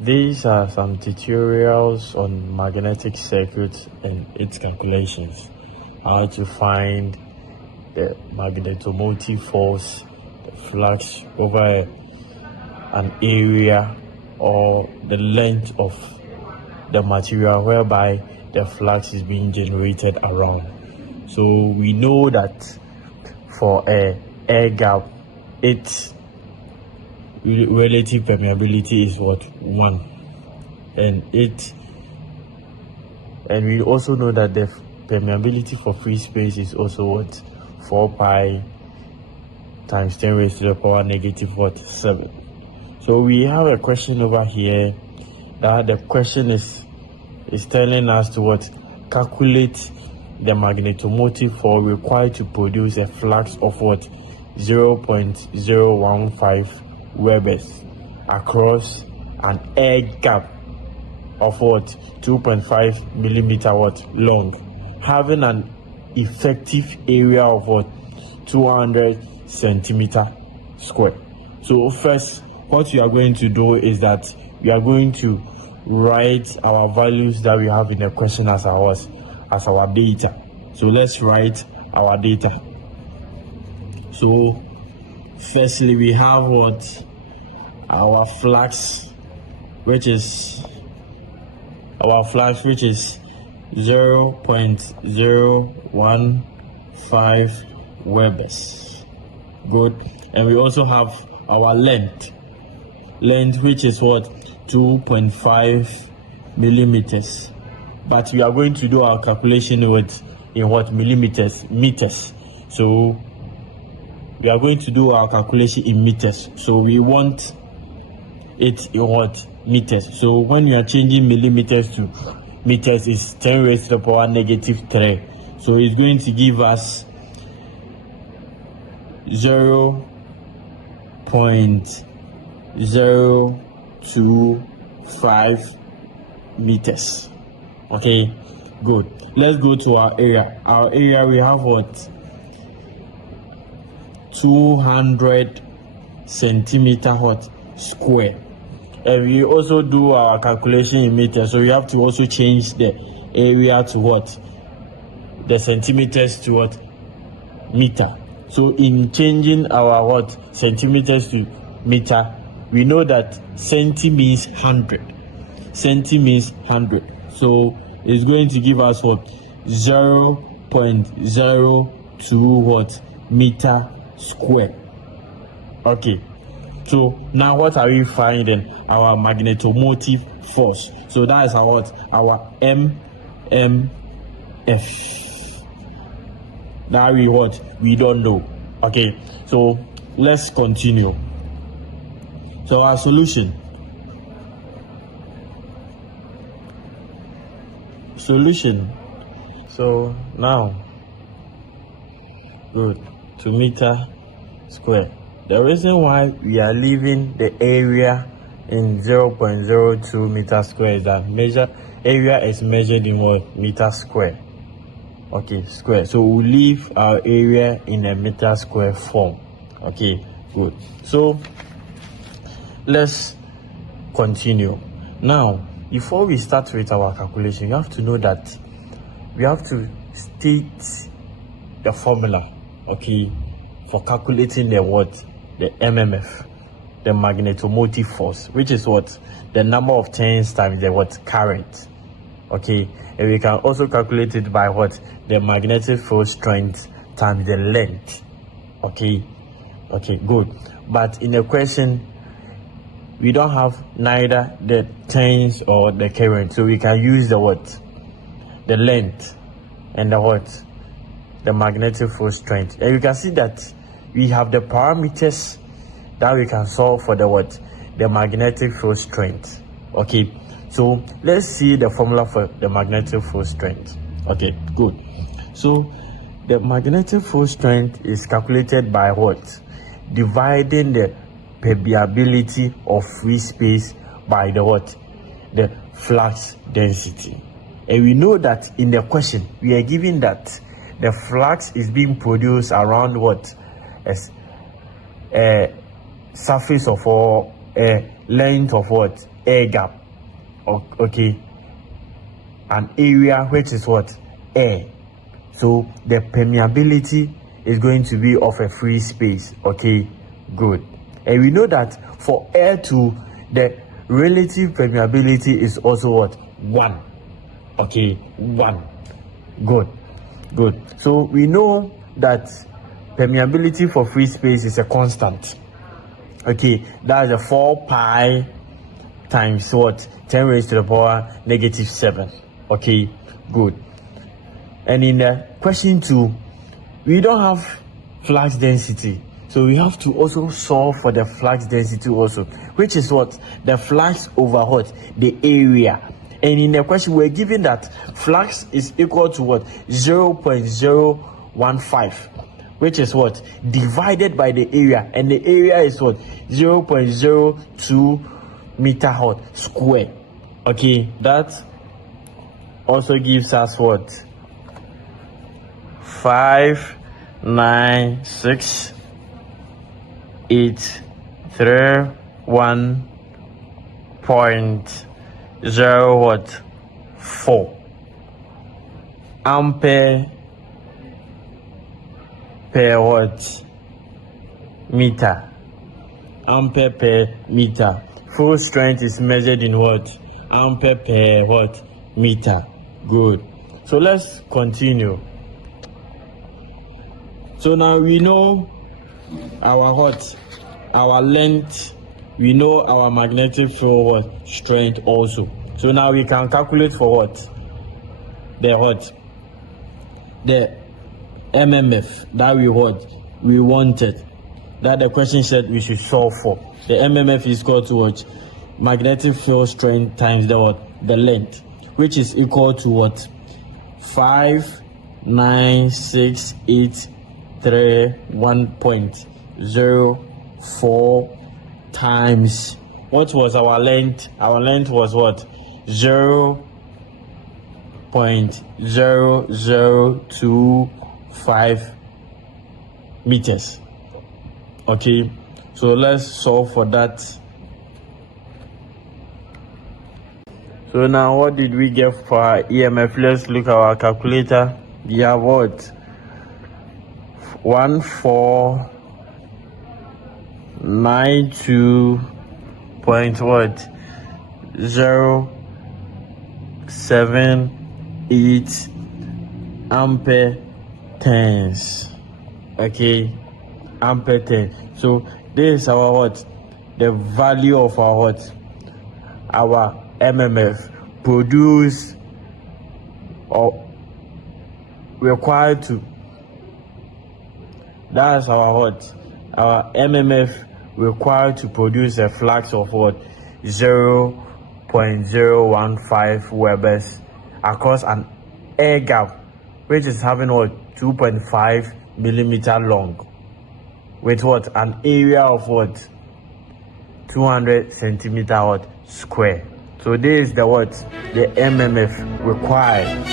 These are some tutorials on magnetic circuits and its calculations. How to find the magnetomotive force, the flux over an area, or the length of the material whereby the flux is being generated around. So we know that for a air gap, its relative permeability is what? 1. And we also know that the permeability for free space is also what? 4 pi times 10 raised to the power negative 7. So we have a question over here that the question is telling us to what? Calculate the magnetomotive force required to produce a flux of what? 0.015 Webers across an air gap of what? 2.5 millimeter long, having an effective area of what? 200 centimeter square. So first, what we are going to do is that we are going to write our values that we have in the question as our data. So let's write our data. So firstly, we have what? Our flux, which is 0.015 Webers. Good. And we also have our length, which is what? 2.5 millimeters. But we are going to do our calculation in what? Meters. So we are going to do our calculation in meters. So we want it in what? Meters. So when you are changing millimeters to meters, is 10 raised to the power negative 3. So it's going to give us 0.025 meters. Okay, good. Let's go to our area. Our area, we have what? 200 centimeter square. And we also do our calculation in meters, so we have to also change the area to what? The centimeters to what? Meter. So in changing our centimeters to meter, we know that centi means 100. Centi means 100. So it's going to give us what? 0.02 meter square. Okay. So now what are we finding? Our magnetomotive force. So that is our MMF. Now we don't know. Okay, so let's continue. So our solution. So now, good, 2 meter square. The reason why we are leaving the area in 0.02 meter square is that area is measured in what? Meter square. Okay, square. So we'll leave our area in a meter square form. Okay, good. So let's continue. Now, before we start with our calculation, you have to know that we have to state the formula, okay, for calculating the MMF, the magnetomotive force, which is what? The number of turns times the current. Okay, and we can also calculate it by what? The magnetic field strength times the length. Okay, good. But in the question, we don't have neither the turns or the current, so we can use the length and the magnetic field strength. And you can see that we have the parameters that we can solve for the magnetic field strength. Okay, so let's see the formula for the magnetic field strength. Okay, good. So the magnetic field strength is calculated by dividing the permeability of free space by the flux density. And we know that in the question we are given that the flux is being produced around a surface of a length of what? Air gap. Okay. An area which is what? Air. So the permeability is going to be of a free space. Okay, good. And we know that for air to, the relative permeability is also what? 1. Okay, 1. Good. So we know that permeability for free space is a constant. Okay, that's a 4 pi times what? 10 raised to the power negative 7. Okay, good. And in the question 2, we don't have flux density, so we have to also solve for the flux density also, which is what? The flux over what? The area. And in the question, we're given that flux is equal to what? 0.015, which is what? Divided by the area, and the area is what? 0.02 meter hot square. Okay, that also gives us what? 596,831.04 ampere per what? Meter. Ampere per meter. Full strength is measured in what? Ampere per what? Meter. Good. So let's continue. So now we know our what? Our length. We know our magnetic field what? Strength also. So now we can calculate for what? The what? The MMF that we what? We wanted. That the question said we should solve for. The MMF is equal to what? Magnetic field strength times the what? The length, which is equal to what? 596,831.04 times, what was our length? Our length was what? 0.0025 meters. Okay, so let's solve for that. So now what did we get for our EMF? Let's look at our calculator. We have what? 1492 point what? 078 ampere turns. Okay, ampere turn. So this is our what? The value of our what? Our MMF produced or required to. That's our what? Our MMF required to produce a flux of what? 0.015 Webers across an air gap, which is having what? 2.5 millimeter long, with what? An area of what? 200 centimeter what? Square. So this is the what? The MMF required.